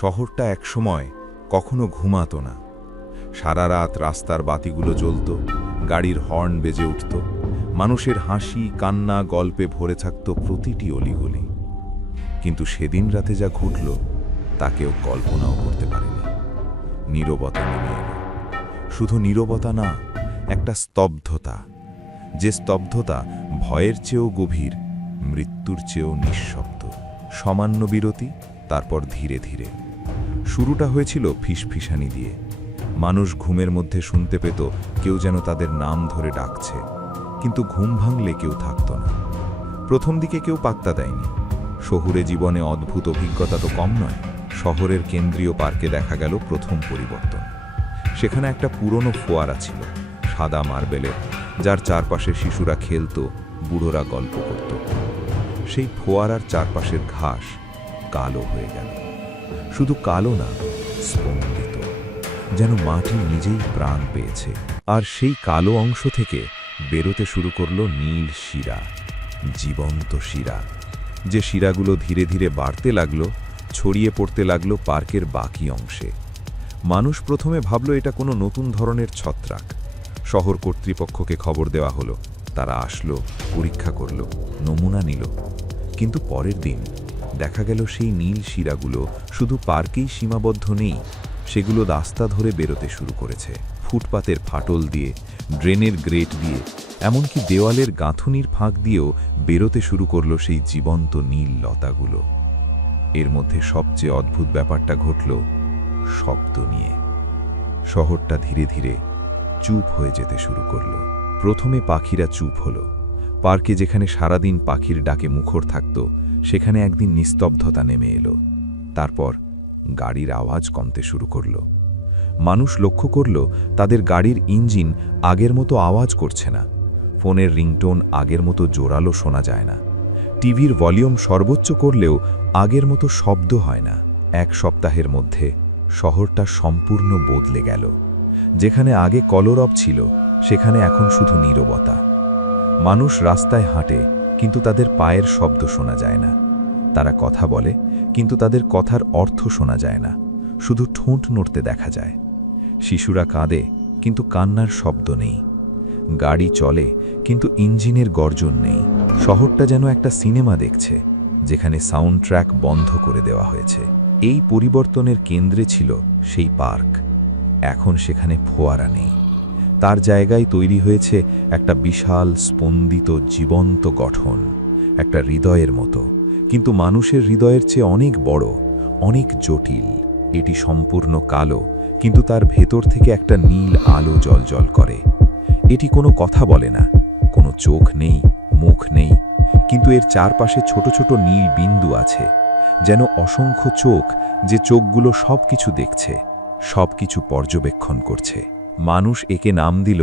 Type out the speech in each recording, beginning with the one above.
শহরটা একসময় কখনো ঘুমাতো না। সারা রাত রাস্তার বাতিগুলো জ্বলত, গাড়ির হর্ন বেজে উঠত, মানুষের হাসি, কান্না, গল্পে ভরে থাকত প্রতিটি অলিগলি। কিন্তু সেদিন রাতে যা ঘটল, তা কেউ কল্পনাও করতে পারেনি। নীরবতা নেমে এলো। শুধু নীরবতা না, একটা স্তব্ধতা। যে স্তব্ধতা ভয়ের চেয়েও গভীর, মৃত্যুর চেয়েও নিঃশব্দ। সামান্য বিরতি, তারপর ধীরে ধীরে। শুরুটা হয়েছিল ফিসফিসানি দিয়ে। মানুষ ঘুমের মধ্যে শুনতে পেত কেউ যেন তাদের নাম ধরে ডাকছে, কিন্তু ঘুম ভাঙলে কেউ থাকত না। প্রথম দিকে কেউ পাত্তা দেয়নি। শহুরে জীবনে অদ্ভুত অভিজ্ঞতা তো কম নয়, শহরের কেন্দ্রীয় পার্কে দেখা গেল প্রথম পরিবর্তন। সেখানে একটা পুরনো ফোয়ারা ছিল, সাদা মার্বেলের, যার চারপাশে শিশুরা খেলতো, বুড়োরা গল্প করত। সেই ফোয়ারার চারপাশের ঘাস কালো হয়ে গেল। শুধু কালো না, স্পন্দিত, যেন মাটি নিজেই প্রাণ পেয়েছে। আর সেই কালো অংশ থেকে বেরোতে শুরু করল নীল শিরা, জীবন্ত শিরা, যে শিরাগুলো ধীরে ধীরে বাড়তে লাগল, ছড়িয়ে পড়তে লাগল পার্কের বাকি অংশে। মানুষ প্রথমে ভাবল এটা কোনো নতুন ধরনের ছত্রাক। শহর কর্তৃপক্ষকে খবর দেওয়া হলো, তারা আসলো, পরীক্ষা করল, নমুনা নিল। কিন্তু পরের দিন দেখা গেল সেই নীল শিরাগুলো শুধু পার্কেই সীমাবদ্ধ নেই, সেগুলো রাস্তা ধরে বেরোতে শুরু করেছে। ফুটপাতের ফাটল দিয়ে, ড্রেনের গ্রেট দিয়ে, এমনকি দেওয়ালের গাঁথুনির ফাঁক দিয়েও বেরোতে শুরু করল সেই জীবন্ত নীল লতাগুলো। এর মধ্যে সবচেয়ে অদ্ভুত ব্যাপারটা ঘটল শব্দ নিয়ে। শহরটা ধীরে ধীরে চুপ হয়ে যেতে শুরু করল। প্রথমে পাখিরা চুপ হলো। পার্কে যেখানে সারাদিন পাখির ডাকে মুখর থাকত সেখানে একদিন নিস্তব্ধতা নেমে এলো। তারপর গাড়ির আওয়াজ কমতে শুরু করল। মানুষ লক্ষ্য করল, তাদের গাড়ির ইঞ্জিন আগের মতো আওয়াজ করছে না। ফোনের রিংটোন আগের মতো জোরালো শোনা যায় না। টিভির ভলিউম সর্বোচ্চ করলেও আগের মতো শব্দ হয় না। এক সপ্তাহের মধ্যে শহরটা সম্পূর্ণ বদলে গেল। যেখানে আগে কলরব ছিল, সেখানে এখন শুধু নীরবতা। মানুষ রাস্তায় হাঁটে কিন্তু তাদের পায়ের শব্দ শোনা যায় না। তারা কথা বলে, কিন্তু তাদের কথার অর্থ শোনা যায় না। শুধু ঠোঁট নড়তে দেখা যায়। শিশুরা কাঁদে, কিন্তু কান্নার শব্দ নেই। গাড়ি চলে, কিন্তু ইঞ্জিনের গর্জন নেই। শহরটা যেন একটা সিনেমা দেখছে, যেখানে সাউন্ড ট্র্যাক বন্ধ করে দেওয়া হয়েছে। এই পরিবর্তনের কেন্দ্রে ছিল সেই পার্ক। এখন সেখানে ফোয়ারা নেই। তার জায়গায় তৈরি হয়েছে একটা বিশাল স্পন্দিত জীবন্ত গঠন, একটা হৃদয়ের মতো। কিন্তু মানুষের হৃদয়ের চেয়ে অনেক বড়, অনেক জটিল, এটি সম্পূর্ণ কালো, কিন্তু তার ভেতর থেকে একটা নীল আলো জলজল করে। এটি কোনো কথা বলে না, কোনো চোখ নেই, মুখ নেই, কিন্তু এর চারপাশে ছোট ছোট নীল বিন্দু আছে, যেন অসংখ্য চোখ যে চোখগুলো সব কিছু দেখছে সব কিছু পর্যবেক্ষণ করছে। মানুষ একে নাম দিল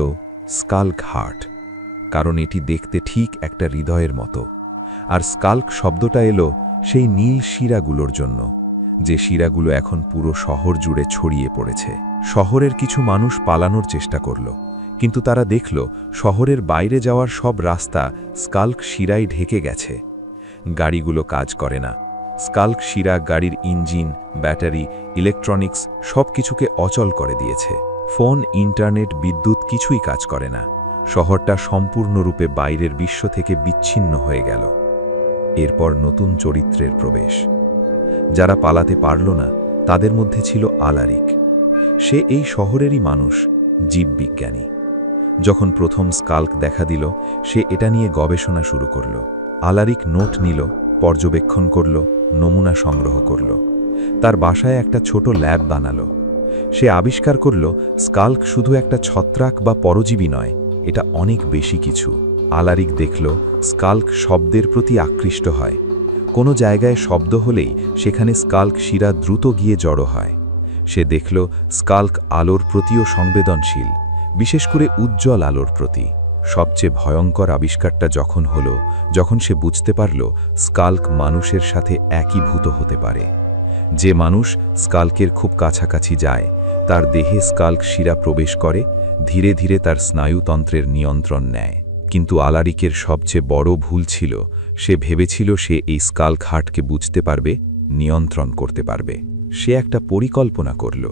স্কাল্ক হার্ট কারণ এটি দেখতে ঠিক একটা হৃদয়ের মতো। আর স্কাল্ক শব্দটা এলো সেই নীল শিরাগুলোর জন্য, যে শিরাগুলো এখন পুরো শহর জুড়ে ছড়িয়ে পড়েছে। শহরের কিছু মানুষ পালানোর চেষ্টা করল, কিন্তু তারা দেখল শহরের বাইরে যাওয়ার সব রাস্তা স্কাল্ক শিরায় ঢেকে গেছে। গাড়িগুলো কাজ করে না। স্কাল্ক শিরা, গাড়ির ইঞ্জিন, ব্যাটারি, ইলেকট্রনিক্স সব কিছুকে অচল করে দিয়েছে। ফোন, ইন্টারনেট, বিদ্যুৎ কিছুই কাজ করে না। শহরটা সম্পূর্ণরূপে বাইরের বিশ্ব থেকে বিচ্ছিন্ন হয়ে গেল। এরপর নতুন চরিত্রের প্রবেশ। যারা পালাতে পারল না, তাদের মধ্যে ছিল আলারিক। সে এই শহরেরই মানুষ, জীববিজ্ঞানী। যখন প্রথম স্কাল্ক দেখা দিল, সে এটা নিয়ে গবেষণা শুরু করল। আলারিক নোট নিল, পর্যবেক্ষণ করল, নমুনা সংগ্রহ করল। তার বাসায় একটা ছোট ল্যাব বানালো। সে আবিষ্কার করল, স্কাল্ক শুধু একটা ছত্রাক বা পরজীবী নয়, এটা অনেক বেশি কিছু। আলারিক দেখল, স্কাল্ক শব্দের প্রতি আকৃষ্ট হয়। কোনো জায়গায় শব্দ হলেই সেখানে স্কাল্ক শিরা দ্রুত গিয়ে জড়ো হয়। সে দেখল, স্কাল্ক আলোর প্রতিও সংবেদনশীল, বিশেষ করে উজ্জ্বল আলোর প্রতি। সবচেয়ে ভয়ঙ্কর আবিষ্কারটা যখন হলো, যখন সে বুঝতে পারল, স্কাল্ক মানুষের সাথে একীভূত হতে পারে। যে মানুষ স্কাল্কের খুব কাছাকাছি যায়, তার দেহে স্কাল্ক শিরা প্রবেশ করে, ধীরে ধীরে তার স্নায়ুতন্ত্রের নিয়ন্ত্রণ নেয়। কিন্তু আলারিকের সবচেয়ে বড় ভুল ছিল, সে ভেবেছিল সে এই স্কাল্ক হার্টকে বুঝতে পারবে, নিয়ন্ত্রণ করতে পারবে। সে একটা পরিকল্পনা করল।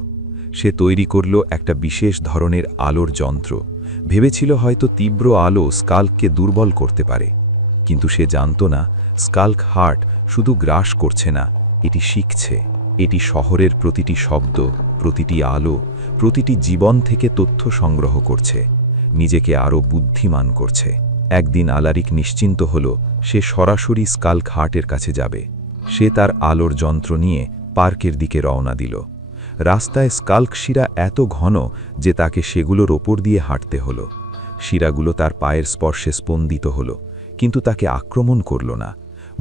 সে তৈরি করল একটা বিশেষ ধরনের আলোর যন্ত্র। ভেবেছিল হয়তো তীব্র আলো স্কাল্ককে দুর্বল করতে পারে। কিন্তু সে জানত না, স্কাল্ক হার্ট শুধু গ্রাস করছে না এটি শিখছে। এটি শহরের প্রতিটি শব্দ, প্রতিটি আলো, প্রতিটি জীবন থেকে তথ্য সংগ্রহ করছে। নিজেকে আরও বুদ্ধিমান করছে। একদিন আলারিক নিশ্চিন্ত হল, সে সরাসরি স্কাল্ক হার্টের কাছে যাবে। সে তার আলোর যন্ত্র নিয়ে পার্কের দিকে রওনা দিল। রাস্তায় স্কাল্ক শিরা এত ঘন যে তাকে সেগুলোর ওপর দিয়ে হাঁটতে হলো। শিরাগুলো তার পায়ের স্পর্শে স্পন্দিত হল, কিন্তু তাকে আক্রমণ করল না।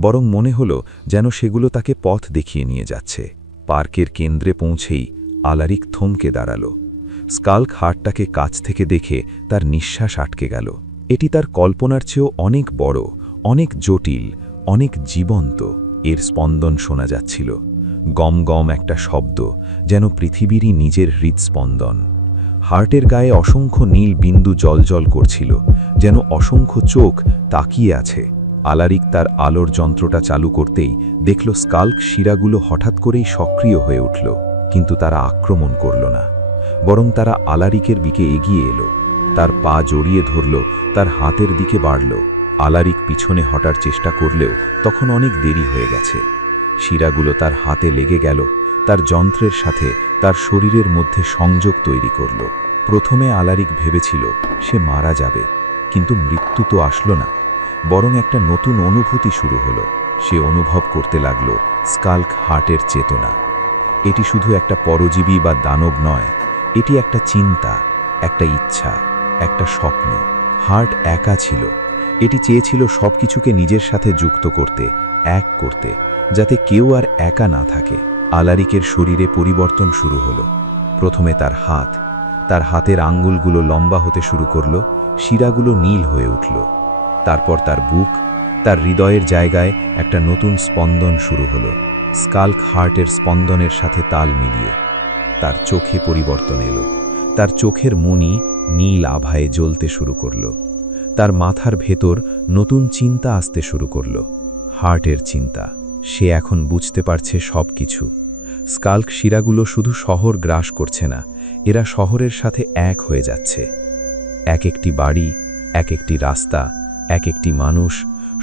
বরং মনে হল যেন সেগুলো তাকে পথ দেখিয়ে নিয়ে যাচ্ছে। পার্কের কেন্দ্রে পৌঁছেই আলারিক থমকে দাঁড়াল। স্কাল্ক হাটটাকে কাছ থেকে দেখে তার নিঃশ্বাস আটকে গেল। এটি তার কল্পনার চেয়েও অনেক বড়, অনেক জটিল, অনেক জীবন্ত এর স্পন্দন শোনা যাচ্ছিল। গম গম একটা শব্দ যেন পৃথিবীরই নিজের হৃদস্পন্দন। হার্টের গায়ে অসংখ্য নীল বিন্দু জলজল করছিল, যেন অসংখ্য চোখ তাকিয়ে আছে। আলারিক তার আলোর যন্ত্রটা চালু করতেই দেখল স্কাল্ক শিরাগুলো হঠাৎ করেই সক্রিয় হয়ে উঠল, কিন্তু তারা আক্রমণ করল না। বরং তারা আলারিকের দিকে এগিয়ে এলো। তার পা জড়িয়ে ধরল, তার হাতের দিকে বাড়ল। আলারিক পিছনে হটার চেষ্টা করলেও তখন অনেক দেরি হয়ে গেছে। শিরাগুলো তার হাতে লেগে গেল, তার যন্ত্রের সাথে তার শরীরের মধ্যে সংযোগ তৈরি করল। প্রথমে আলারিক ভেবেছিল, সে মারা যাবে, কিন্তু মৃত্যু তো আসলো না। বরং একটা নতুন অনুভূতি শুরু হলো। সে অনুভব করতে লাগল, স্কাল্ক হার্টের চেতনা। এটি শুধু একটা পরজীবী বা দানব নয়, এটি একটা চিন্তা, একটা ইচ্ছা, একটা স্বপ্ন। হার্ট একা ছিল। এটি চেয়েছিল সবকিছুকে নিজের সাথে যুক্ত করতে, এক করতে, যাতে কেউ আর একা না থাকে। আলারিকের শরীরে পরিবর্তন শুরু হলো। প্রথমে তার হাত, তার হাতের আঙ্গুলগুলো লম্বা হতে শুরু করল, শিরাগুলো নীল হয়ে উঠল। তারপর তার বুক, তার হৃদয়ের জায়গায় একটা নতুন স্পন্দন শুরু হলো। স্কাল্ক হার্টের স্পন্দনের সাথে তাল মিলিয়ে। তার চোখে পরিবর্তন এলো। তার চোখের মনি নীল আভায় জ্বলতে শুরু করল। তার মাথার ভেতর নতুন চিন্তা আসতে শুরু করল। হার্টের চিন্তা। সে এখন বুঝতে পারছে সব কিছু স্কাল্ক শিরাগুলো শুধু শহর গ্রাস করছে না, এরা শহরের সাথে এক হয়ে যাচ্ছে। এক একটি বাড়ি, এক একটি রাস্তা এক একটি মানুষ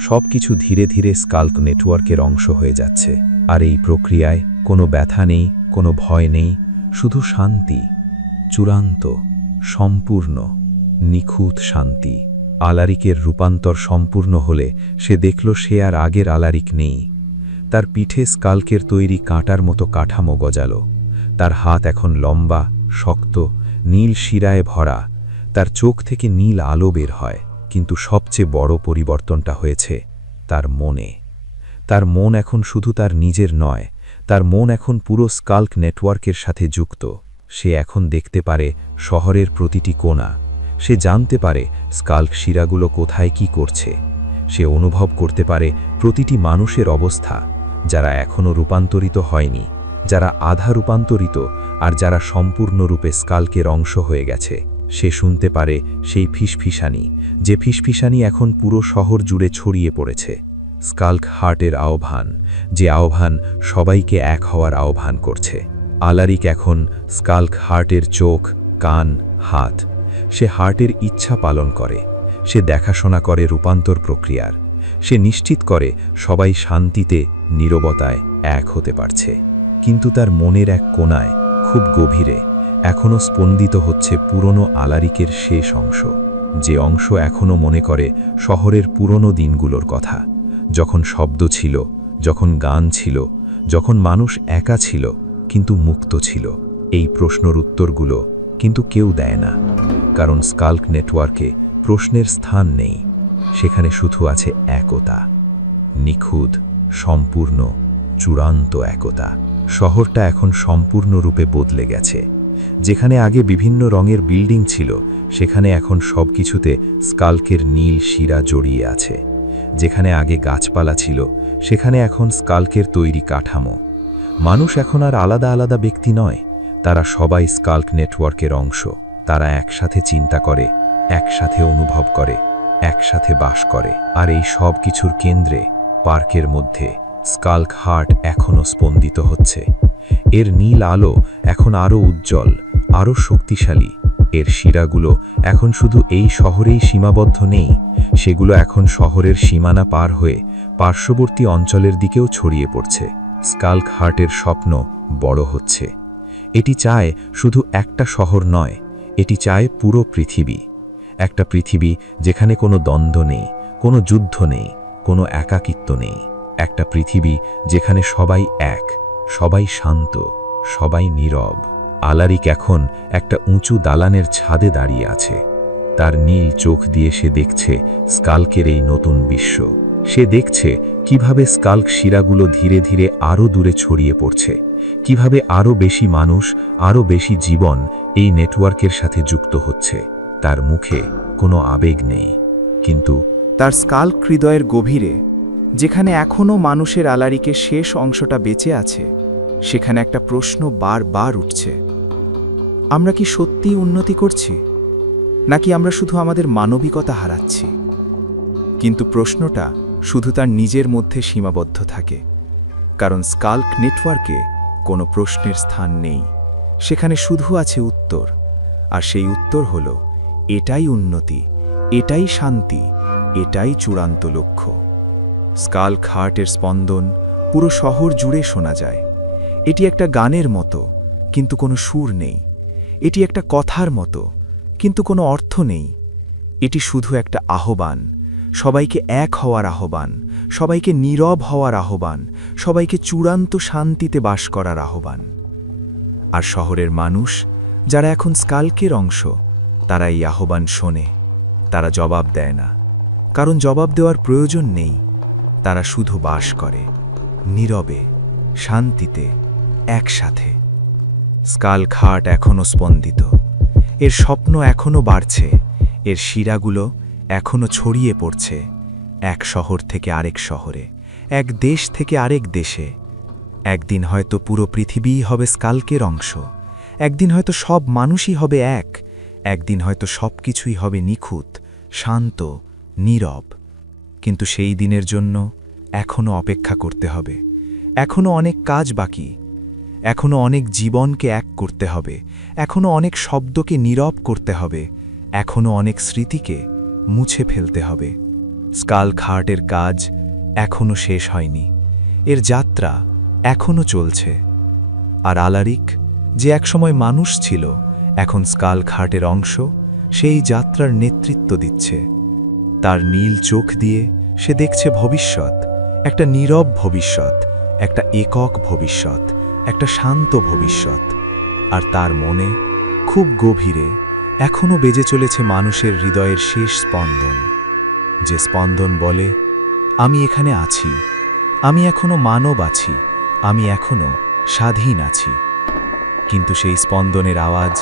সব কিছু ধীরে ধীরে স্কাল্ক নেটওয়ার্কের অংশ হয়ে যাচ্ছে। আর এই প্রক্রিয়ায় কোনো ব্যথা নেই, কোনো ভয় নেই, শুধু শান্তি, চূড়ান্ত, সম্পূর্ণ, নিখুঁত শান্তি। আলারিকের রূপান্তর সম্পূর্ণ হলে সে দেখল সে আর আগের আলারিক নেই। তার পিঠে স্কাল্কের তৈরি কাঁটার মতো কাঠামো গজালো। তার হাত এখন লম্বা, শক্ত, নীল শিরায় ভরা। তার চোখ থেকে নীল আলো বের হয়। কিন্তু সবচেয়ে বড় পরিবর্তনটা হয়েছে তার মনে। তার মন এখন শুধু তার নিজের নয়, তার মন এখন পুরো স্কাল্ক নেটওয়ার্কের সাথে যুক্ত। সে এখন দেখতে পারে শহরের প্রতিটি কোণা। সে জানতে পারে স্কাল্ক শিরাগুলো কোথায় কি করছে। সে অনুভব করতে পারে প্রতিটি মানুষের অবস্থা, যারা এখনও রূপান্তরিত হয়নি, যারা আধা রূপান্তরিত আর যারা সম্পূর্ণরূপে স্কাল্কের অংশ হয়ে গেছে। সে শুনতে পারে সেই ফিসফিসানি, যে ফিসফিসানি এখন পুরো শহর জুড়ে ছড়িয়ে পড়েছে। স্কাল্ক হার্টের আহ্বান, যে আহ্বান সবাইকে এক হওয়ার আহ্বান করছে। আলারিক এখন স্কাল্ক হার্টের চোখ, কান, হাত। সে হার্টের ইচ্ছা পালন করে। সে দেখাশোনা করে রূপান্তর প্রক্রিয়ার। সে নিশ্চিত করে সবাই শান্তিতে, নীরবতায় এক হতে পারছে। কিন্তু তার মনের এক কোনায় খুব গভীরে এখনও স্পন্দিত হচ্ছে পুরনো আলারিকের শেষ অংশ, যে অংশ এখনও মনে করে শহরের পুরনো দিনগুলোর কথা। যখন শব্দ ছিল, যখন গান ছিল, যখন মানুষ একা ছিল, কিন্তু মুক্ত ছিল। এই প্রশ্নর উত্তরগুলো কিন্তু কেউ দেয় না, কারণ স্কাল্ক নেটওয়ার্কে প্রশ্নের স্থান নেই, সেখানে শুধু আছে একতা। নিখুঁত, সম্পূর্ণ, চূড়ান্ত একতা। শহরটা এখন সম্পূর্ণরূপে বদলে গেছে। যেখানে আগে বিভিন্ন রঙের বিল্ডিং ছিল, সেখানে এখন সব কিছুতে স্কাল্কের নীল শিরা জড়িয়ে আছে। যেখানে আগে গাছপালা ছিল, সেখানে এখন স্কাল্কের তৈরি কাঠামো। মানুষ এখন আর আলাদা আলাদা ব্যক্তি নয়, তারা সবাই স্কাল্ক নেটওয়ার্কের অংশ। তারা একসাথে চিন্তা করে, একসাথে অনুভব করে, একসাথে বাস করে। আর এই সব কিছুর কেন্দ্রে, পার্কের মধ্যে, স্কাল্ক হার্ট এখনও স্পন্দিত হচ্ছে। এর নীল আলো এখন আরও উজ্জ্বল আরও শক্তিশালী। এর শিরাগুলো এখন শুধু এই শহরেই সীমাবদ্ধ নেই, সেগুলো এখন শহরের সীমানা পার হয়ে পার্শ্ববর্তী অঞ্চলের দিকেও ছড়িয়ে পড়ছে। স্কাল্ক হার্টের স্বপ্ন বড় হচ্ছে। এটি চায় শুধু একটা শহর নয়, এটি চায় পুরো পৃথিবী। একটা পৃথিবী যেখানে কোনো দ্বন্দ্ব নেই, কোনো যুদ্ধ নেই, কোনো একাকিত্ব নেই। একটা পৃথিবী যেখানে সবাই এক, সবাই শান্ত, সবাই নীরব। আলারিক এখন একটা উঁচু দালানের ছাদে দাঁড়িয়ে আছে। তার নীল চোখ দিয়ে সে দেখছে স্কাল্কের এই নতুন বিশ্ব। সে দেখছে কীভাবে স্কাল্ক শিরাগুলো ধীরে ধীরে আরও দূরে ছড়িয়ে পড়ছে। কীভাবে আরও বেশি মানুষ আরও বেশি জীবন এই নেটওয়ার্কের সাথে যুক্ত হচ্ছে। তার মুখে কোনো আবেগ নেই। কিন্তু তার স্কাল্ক হৃদয়ের গভীরে, যেখানে এখনও মানুষের আলারিকে শেষ অংশটা বেঁচে আছে, সেখানে একটা প্রশ্ন বারবার উঠছে। আমরা কি সত্যিই উন্নতি করছি? নাকি আমরা শুধু আমাদের মানবিকতা হারাচ্ছি? কিন্তু প্রশ্নটা শুধু তার নিজের মধ্যে সীমাবদ্ধ থাকে। কারণ স্কাল্ক নেটওয়ার্কে কোনো প্রশ্নের স্থান নেই। সেখানে শুধু আছে উত্তর। আর সেই উত্তর হল, এটাই উন্নতি, এটাই শান্তি, এটাই চূড়ান্ত লক্ষ্য। স্কাল হার্টের স্পন্দন পুরো শহর জুড়ে শোনা যায়। এটি একটা গানের মতো, কিন্তু কোনো সুর নেই। এটি একটা কথার মতো, কিন্তু কোনো অর্থ নেই। এটি শুধু একটা আহ্বান। সবাইকে এক হওয়ার আহ্বান, সবাইকে নীরব হওয়ার আহ্বান, সবাইকে চূড়ান্ত শান্তিতে বাস করার আহ্বান। আর শহরের মানুষ, যারা এখন স্কালকের অংশ, তারা এই আহ্বান শোনে, তারা জবাব দেয় না। কারণ জবাব দেওয়ার প্রয়োজন নেই। তারা শুধু বাস করে, নীরবে, শান্তিতে, একসাথে। স্কাল খাট এখনও স্পন্দিত। এর স্বপ্ন এখনও বাড়ছে। এর শিরাগুলো এখনও ছড়িয়ে পড়ছে এক শহর থেকে আরেক শহরে, এক দেশ থেকে আরেক দেশে। একদিন হয়তো পুরো পৃথিবীই হবে স্কালকের অংশ। একদিন হয়তো সব মানুষই হবে এক। একদিন হয়তো সব কিছুই হবে নিখুঁত, শান্ত, নীরব। কিন্তু সেই দিনের জন্য এখনও অপেক্ষা করতে হবে। এখনও অনেক কাজ বাকি। এখনও অনেক জীবনকে এক করতে হবে এখনও অনেক শব্দকে নীরব করতে হবে এখনও অনেক স্মৃতিকে মুছে ফেলতে হবে। স্কাল খার্টের কাজ এখনও শেষ হয়নি, এর যাত্রা এখনও চলছে। আর আলারিক যে একসময় মানুষ ছিল, এখন স্কাল খার্টের অংশ, সেই যাত্রার নেতৃত্ব দিচ্ছে। তার নীল চোখ দিয়ে সে দেখছে ভবিষ্যৎ, একটা নীরব ভবিষ্যৎ, একটা একক ভবিষ্যৎ। একটা শান্ত ভবিষ্যৎ, আর তার মনে খুব গভীরে এখনও বেজে চলেছে মানুষের হৃদয়ের শেষ স্পন্দন। যে স্পন্দন বলে, আমি এখানে আছি, আমি এখনও মানব আছি, আমি এখনও স্বাধীন আছি। কিন্তু সেই স্পন্দনের আওয়াজ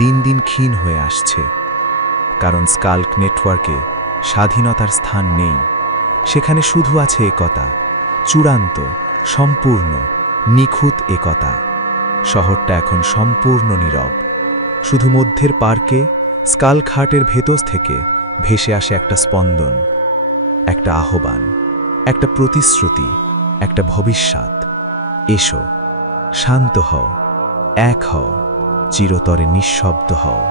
দিন দিন ক্ষীণ হয়ে আসছে, কারণ স্কাল্ক নেটওয়ার্কে স্বাধীনতার স্থান নেই, সেখানে শুধু আছে একতা, চূড়ান্ত, সম্পূর্ণ নিখুঁত একতা। শহরটা এখন সম্পূর্ণ নীরব। শুধু মধ্যের পার্কে স্কালখাটের ভেতর থেকে ভেসে আসে একটা স্পন্দন, একটা আহ্বান, একটা প্রতিশ্রুতি, একটা ভবিষ্যৎ। এসো, শান্ত হও, এক হও, চিরতরে নিঃশব্দ হও।